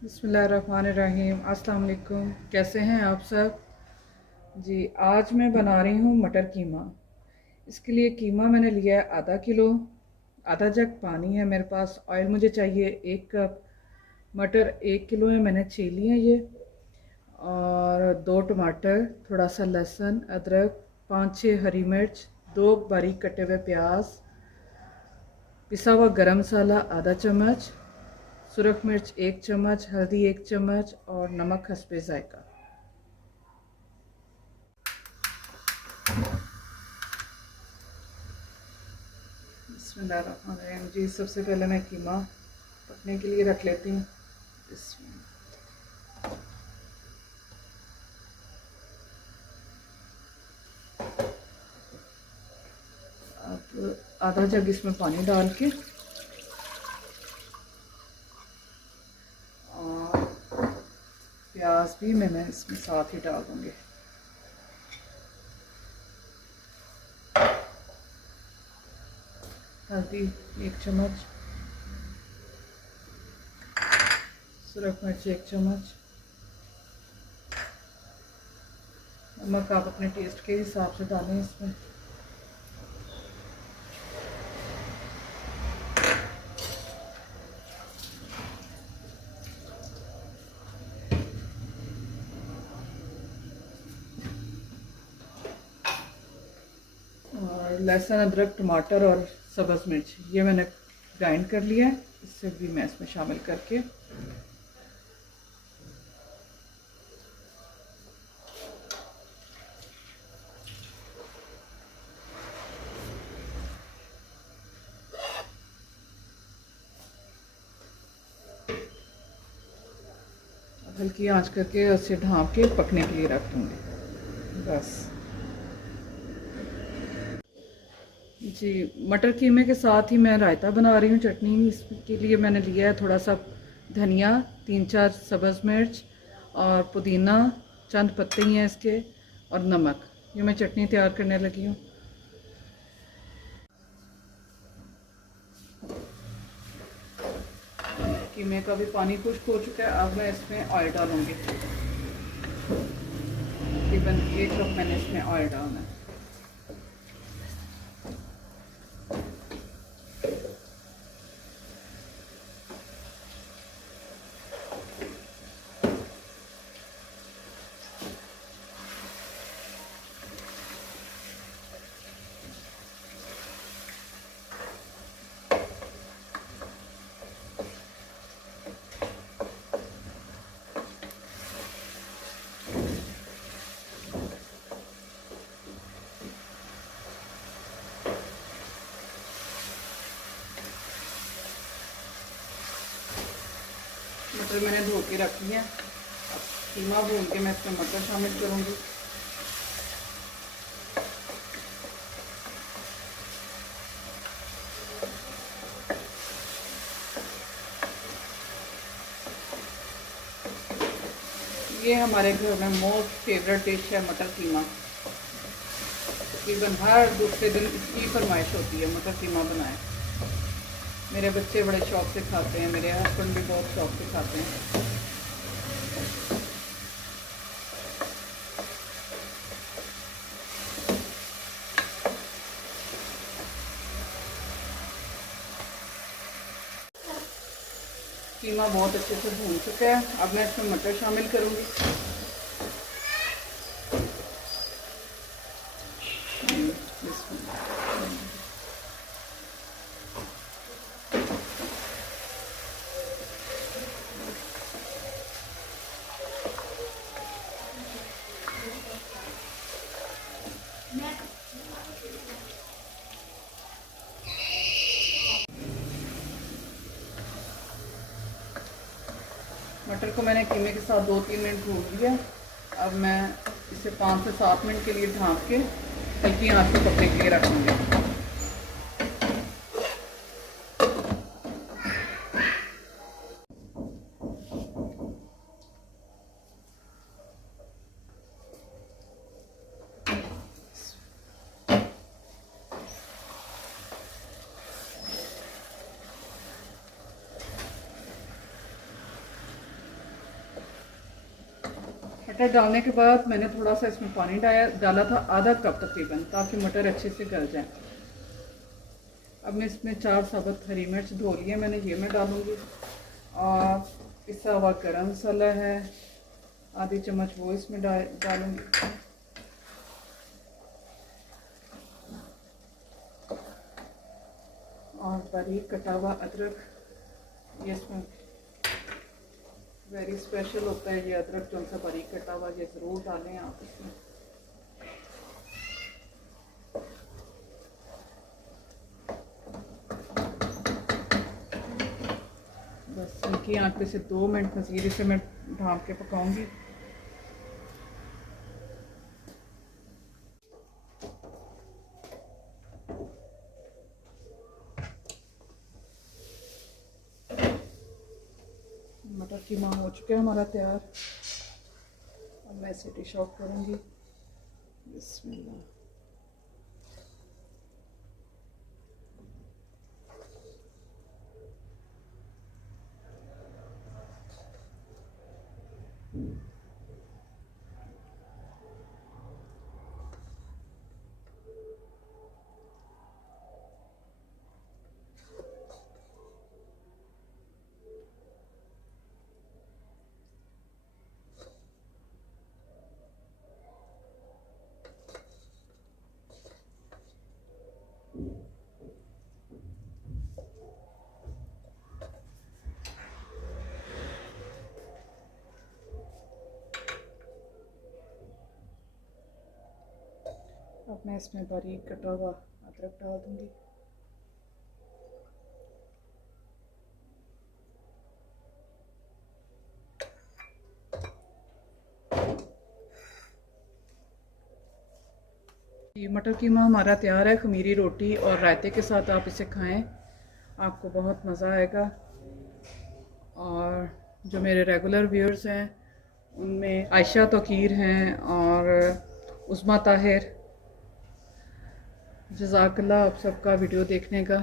बिस्मिल्लाहिर्रहमानिर्रहीम। अस्सलाम वालेकुम। कैसे हैं आप सब? जी, आज मैं बना रही हूँ मटर कीमा। इसके लिए कीमा मैंने लिया है आधा किलो। आधा जग पानी है मेरे पास। ऑयल मुझे चाहिए 1 कप। मटर 1 किलो है, मैंने छील लिए हैं ये। और 2 टमाटर, थोड़ा सा लहसुन, अदरक, 5-6 हरी मिर्च, 2 बारीक कटे हुए प्याज, पिसा हुआ गरम मसाला आधा चम्मच, सुरख मिर्च 1 चम्मच, हल्दी 1 चम्मच और नमक हस्बे जायका। बिस्मिल्लाहिर्रहमानिर्रहीम। जी, सबसे पहले मैं कीमा पकने के लिए रख लेती हूँ। अब आधा जग इसमें पानी डाल के और प्याज भी मैं इसमें साथ ही डाल दूँगी। हल्दी 1 चम्मच, सुरख मिर्च 1 चम्मच, नमक आप अपने टेस्ट के हिसाब से डालें इसमें। और लहसुन, अदरक, टमाटर और सब्ज़ मिर्च ये मैंने ग्राइंड कर लिया है, इससे भी मैं इसमें शामिल करके हल्की आंच करके उसे ढाँप के पकने के लिए रख दूँगी बस। जी, मटर कीमे के साथ ही मैं रायता बना रही हूँ चटनी। इसके लिए मैंने लिया है थोड़ा सा धनिया, 3-4 सब्ज़ मिर्च और पुदीना, चंद पत्ते ही हैं इसके, और नमक। ये मैं चटनी तैयार करने लगी हूँ। कीमे का भी पानी खुश्क हो चुका है। अब मैं इसमें ऑयल डालूँगी। तकरीबन 1 कप मैंने इसमें ऑयल डालना है। मटर मैंने धो के रख लिया। अब कीमा भून के मैं इसमें मटर शामिल करूँगी। ये हमारे घर में मोस्ट फेवरेट डिश है मटर कीमा। तकरीबन हर दूसरे दिन इसकी फरमाइश होती है मटर कीमा बनाएं। मेरे बच्चे बड़े शौक से खाते हैं, मेरे हस्बैंड भी बहुत शौक से खाते हैं। कीमा बहुत अच्छे से भून चुका है। अब मैं इसमें मटर शामिल करूँगी। मटर को मैंने कीमे के साथ 2-3 मिनट भून लिया। अब मैं इसे 5 से 7 मिनट के लिए ढाँप के हल्की आंच पर पकने के लिए रखूँगी। मटर डालने के बाद मैंने थोड़ा सा इसमें पानी डाला था, आधा कप तकरीबन, ताकि मटर अच्छे से गल जाए। अब मैं इसमें 4 साबुत हरी मिर्च धो लिए मैंने, ये मैं डालूँगी। और पिसा हुआ गरम मसाला है, आधी चम्मच वो इसमें डालूँगी। और बारीक कटा हुआ अदरक, ये इसमें वेरी स्पेशल होता है ये अदरक, जो सा बारीक कटा हुआ, ये ज़रूर डालें आप इसमें। बस हल्की आंच पे से 2 मिनट मज़ीद इसे मैं ढाँप के पकाऊंगी। मटर कीमा हो चुका है हमारा तैयार। अब मैं इसे डिश आउट करूँगी। बिस्मिल्लाह। अब मैं इसमें बारीक कटा हुआ अदरक डाल दूँगी। ये मटर कीमा हमारा तैयार है। खमीरी रोटी और रायते के साथ आप इसे खाएं, आपको बहुत मज़ा आएगा। और जो मेरे रेगुलर व्यूअर्स हैं उनमें आयशा तौकीर हैं और उस्मा ताहिर, जज़ाकल्लाह आप सबका वीडियो देखने का।